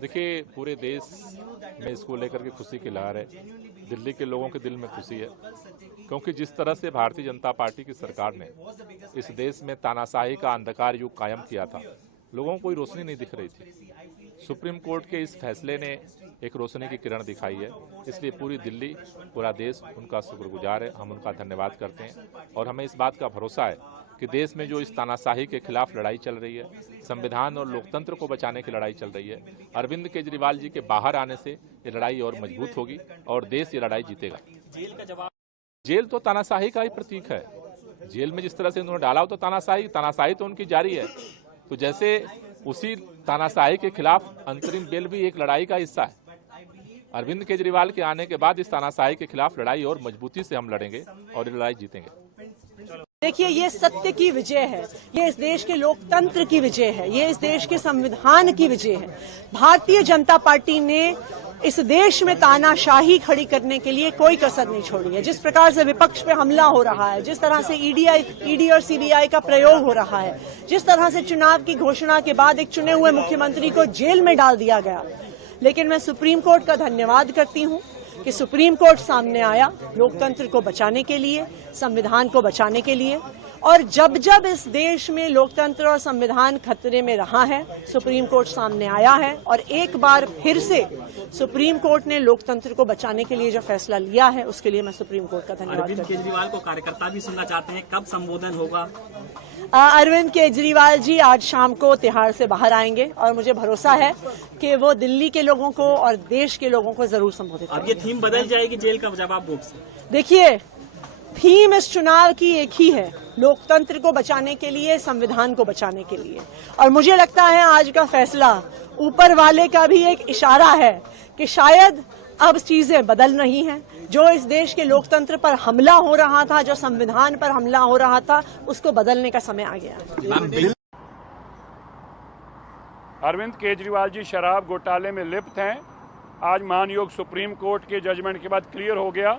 देखिए, पूरे देश में इसको लेकर के खुशी की लहर है। दिल्ली के लोगों के दिल में खुशी है, क्योंकि जिस तरह से भारतीय जनता पार्टी की सरकार ने इस देश में तानाशाही का अंधकार युग कायम किया था, लोगों को कोई रोशनी नहीं दिख रही थी। सुप्रीम कोर्ट के इस फैसले ने एक रोशनी की किरण दिखाई है, इसलिए पूरी दिल्ली, पूरा देश उनका शुक्रगुजार है। हम उनका धन्यवाद करते हैं और हमें इस बात का भरोसा है कि देश में जो इस तानाशाही के खिलाफ लड़ाई चल रही है, संविधान और लोकतंत्र को बचाने की लड़ाई चल रही है, अरविंद केजरीवाल जी के बाहर आने से ये लड़ाई और मजबूत होगी और देश ये लड़ाई जीतेगा। जेल का जवाब, जेल तो तानाशाही का ही प्रतीक है। जेल में जिस तरह से उन्होंने डाला हो तो तानाशाही तो उनकी जारी है। तो जैसे उसी तानाशाही के खिलाफ अंतरिम बेल भी एक लड़ाई का हिस्सा है। अरविंद केजरीवाल के आने के बाद इस तानाशाही के खिलाफ लड़ाई और मजबूती से हम लड़ेंगे और ये लड़ाई जीतेंगे। देखिए, ये सत्य की विजय है, ये इस देश के लोकतंत्र की विजय है, ये इस देश के संविधान की विजय है। भारतीय जनता पार्टी ने इस देश में तानाशाही खड़ी करने के लिए कोई कसर नहीं छोड़ी है। जिस प्रकार से विपक्ष पे हमला हो रहा है, जिस तरह से ईडी और सीबीआई का प्रयोग हो रहा है, जिस तरह से चुनाव की घोषणा के बाद एक चुने हुए मुख्यमंत्री को जेल में डाल दिया गया, लेकिन मैं सुप्रीम कोर्ट का धन्यवाद करती हूं कि सुप्रीम कोर्ट सामने आया लोकतंत्र को बचाने के लिए, संविधान को बचाने के लिए। और जब जब इस देश में लोकतंत्र और संविधान खतरे में रहा है, सुप्रीम कोर्ट सामने आया है और एक बार फिर से सुप्रीम कोर्ट ने लोकतंत्र को बचाने के लिए जो फैसला लिया है, उसके लिए मैं सुप्रीम कोर्ट का धन्यवाद करती हूं। अरविंद केजरीवाल को कार्यकर्ता भी सुनना चाहते हैं, कब संबोधन होगा? अरविंद केजरीवाल जी आज शाम को तिहाड़ से बाहर आएंगे और मुझे भरोसा है कि वो दिल्ली के लोगों को और देश के लोगों को जरूर संबोधित करेंगे। अब ये थीम बदल जाएगी जेल का जवाब बॉक्स से? देखिए, थीम इस चुनाव की एक ही है, लोकतंत्र को बचाने के लिए, संविधान को बचाने के लिए। और मुझे लगता है आज का फैसला ऊपर वाले का भी एक इशारा है कि शायद अब चीजें बदल रही हैं। जो इस देश के लोकतंत्र पर हमला हो रहा था, जो संविधान पर हमला हो रहा था, उसको बदलने का समय आ गया। अरविंद केजरीवाल जी शराब घोटाले में लिप्त हैं। आज मानयोग सुप्रीम कोर्ट के जजमेंट के बाद क्लियर हो गया,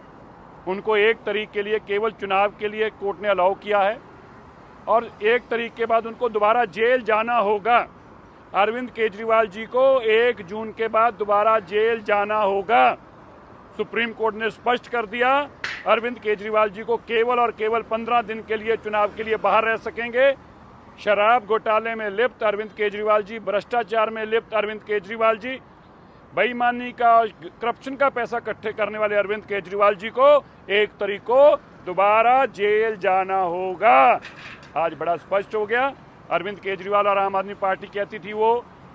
उनको 1 तारीख के लिए केवल चुनाव के लिए कोर्ट ने अलाउ किया है और 1 तारीख के बाद उनको दोबारा जेल जाना होगा। अरविंद केजरीवाल जी को 1 जून के बाद दोबारा जेल जाना होगा। सुप्रीम कोर्ट ने स्पष्ट कर दिया, अरविंद केजरीवाल जी को केवल और केवल 15 दिन के लिए चुनाव के लिए बाहर रह सकेंगे। शराब घोटाले में लिप्त अरविंद केजरीवाल जी, भ्रष्टाचार में लिप्त अरविंद केजरीवाल जी, बेईमानी का, करप्शन का पैसा इकट्ठे करने वाले अरविंद केजरीवाल जी को 1 तारीख को दोबारा जेल जाना होगा। आज बड़ा स्पष्ट हो गया। अरविंद केजरीवाल और आम आदमी पार्टी कहती थी वो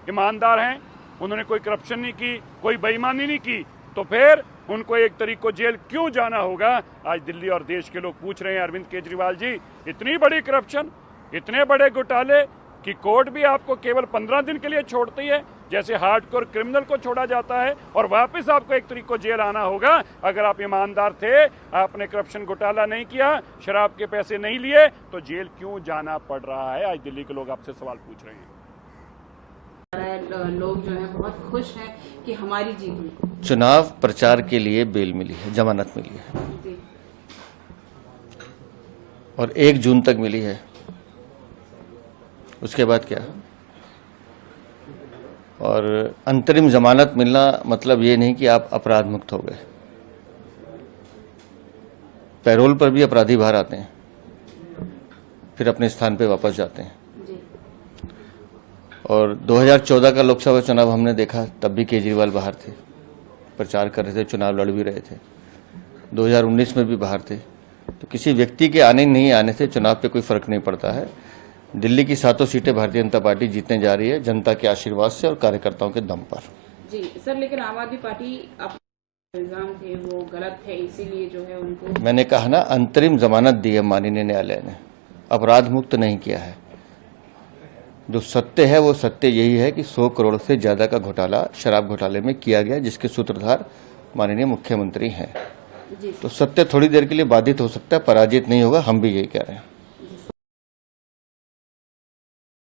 ईमानदार हैं, उन्होंने कोई करप्शन नहीं की, कोई बेईमानी नहीं की, तो फिर उनको 1 तारीख को जेल क्यों जाना होगा? आज दिल्ली और देश के लोग पूछ रहे हैं, अरविंद केजरीवाल जी, इतनी बड़ी करप्शन, इतने बड़े घोटाले कि कोर्ट भी आपको केवल 15 दिन के लिए छोड़ती है, जैसे हार्डकोर क्रिमिनल को छोड़ा जाता है, और वापस आपको 1 तारीख को जेल आना होगा। अगर आप ईमानदार थे, आपने करप्शन घोटाला नहीं किया, शराब के पैसे नहीं लिए, तो जेल क्यों जाना पड़ रहा है? आज दिल्ली के लोग आपसे सवाल पूछ रहे हैं। लोग जो है बहुत खुश हैं कि हमारी जीत हुई। चुनाव प्रचार के लिए बेल मिली है, जमानत मिली है और 1 जून तक मिली है। उसके बाद क्या? और अंतरिम जमानत मिलना मतलब ये नहीं कि आप अपराध मुक्त हो गए। पैरोल पर भी अपराधी बाहर आते हैं, फिर अपने स्थान पे वापस जाते हैं। और 2014 का लोकसभा चुनाव हमने देखा, तब भी केजरीवाल बाहर थे, प्रचार कर रहे थे, चुनाव लड़ भी रहे थे। 2019 में भी बाहर थे। तो किसी व्यक्ति के आने नहीं आने से चुनाव पे कोई फर्क नहीं पड़ता है। दिल्ली की 7 सीटें भारतीय जनता पार्टी जीतने जा रही है, जनता के आशीर्वाद से और कार्यकर्ताओं के दम पर। जी सर, लेकिन आम आदमी पार्टी इल्जाम थे वो गलत है, इसीलिए जो है उनको, मैंने कहा ना, अंतरिम जमानत दी है माननीय न्यायालय ने, अपराध मुक्त नहीं किया है। जो सत्य है वो सत्य यही है कि 100 करोड़ से ज्यादा का घोटाला शराब घोटाले में किया गया, जिसके सूत्रधार माननीय मुख्यमंत्री हैं। तो सत्य थोड़ी देर के लिए बाधित हो सकता है, पराजित नहीं होगा। हम भी यही कह रहे हैं।